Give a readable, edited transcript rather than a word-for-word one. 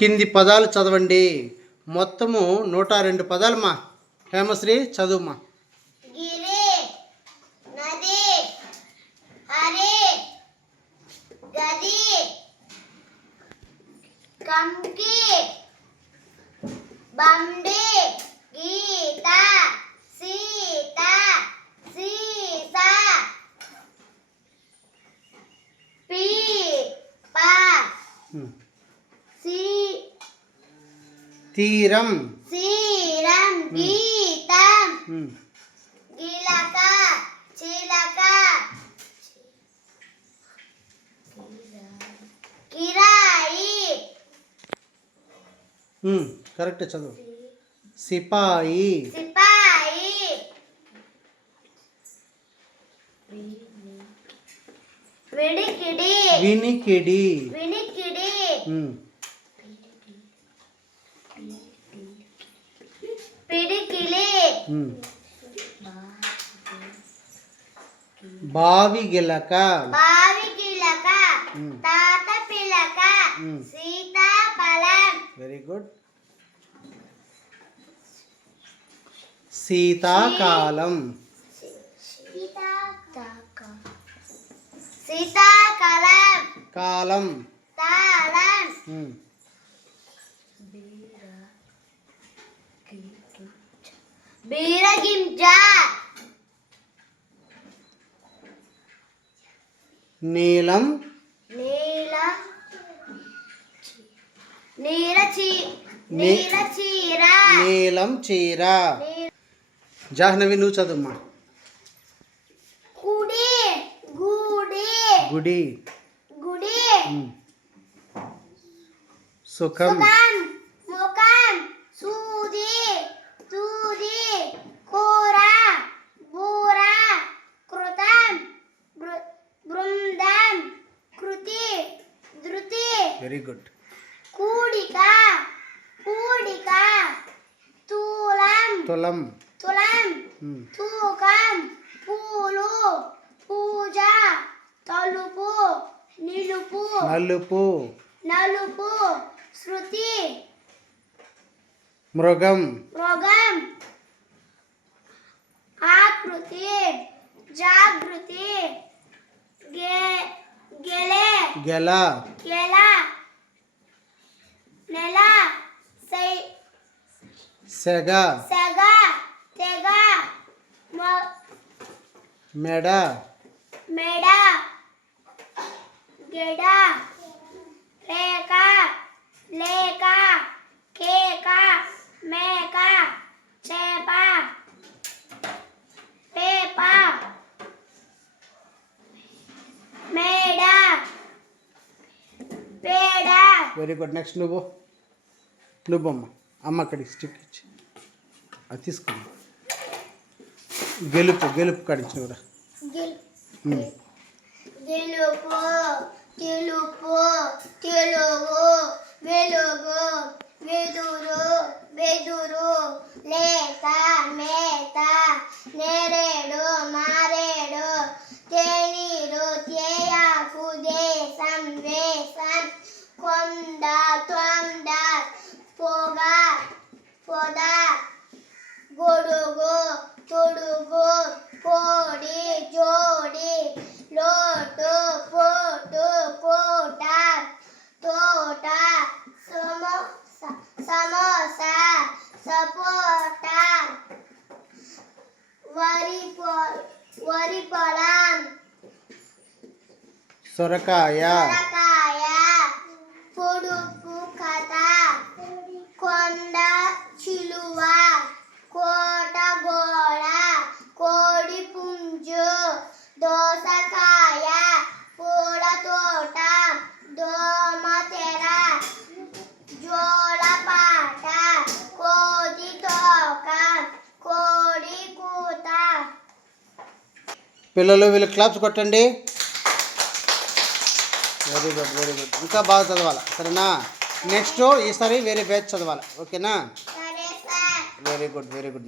కింది పదాలు చదవండి. మొత్తము 102 పదాలమ్మా. హేమశ్రీ చదువుమా. గిరి, నది, హరి, గది, కంకి, బండి, గీత, సీత, సీత, పీప, తీరం, తీరం, గీతం, గిలక, చిలక, కిరాయి, కరెక్ట్ చదువు. సిపాయి, సిపాయి, వినికిడి, వినికిడి, వినికిడి, పిడికిలి, బావి గిలక, బావి గిలక, తాత పిలక, సీతాఫలం. Very good. శీతాకాలం, శీతాకాలం, కాలం, తాళం, బీరగింజ, నీలం, నీలచీర, నీలం చీర. జాహ్నవి నువ్వు చదువుమా. గుడి, గుడి, గుడి, గుడి, సుఖం, ముఖం, సూది, దూది, కూర, బూర, కృతం, బృందం, కృతి, ధృతి. Very good. కూడిక, కూడిక, తులం, తులం, తులం, తూకం, పూలు, పూజ, తలుపు, నిలుపు, నలుపు, నలుపు, శృతి, మృగం, మృగం, ఆకృతి, జాగృతి, గెల, గెల, గెల, నెల, సెగ, సెగ, తెగ, మెడ, మెడ, గెడ, రేఖ, లేక, కేక, మేక, చేప, పేప, మేడ, పేడ. Very good. నెక్స్ట్ నువ్వమ్మ. అమ్మ అక్కడికి స్టిక్ ఇచ్చి అది తీసుకున్నా. గెలుపు, గెలుపు కాడించినవురా. గెలుపు, తెలుపు, తెలుగు, వెలుగు, వెదురు, వెదురు, లేత, మేత, నేరేడు, మారేడు, తేనీరు, తేయాకు, దేశం, వేసం, కొండ, తొండ, పొగ, పొద, గొడుగు, తొడుగు, కోడి, జోడి, లోటు, పోటు, కోట, తోట, సమోసా, సపోటా, వరి పొలం, సొరకాయ, పొడుపు కథ, కొండ చిలువ, కోట గోడ, కోడి పుంజు, దోసకాయ, పూల తోట, దోమ తెర, జోల పాట, కోడి తోక, కోడి కూత. పిల్లలు వీళ్ళు క్లాప్స్ కొట్టండి. Very good, very good. ఇంకా బాగా చదవాలి, సరేనా? నెక్స్ట్ ఈసారి వేరే బ్యాచ్ చదవాలి, ఓకేనా? సరే sir. Very good, very good.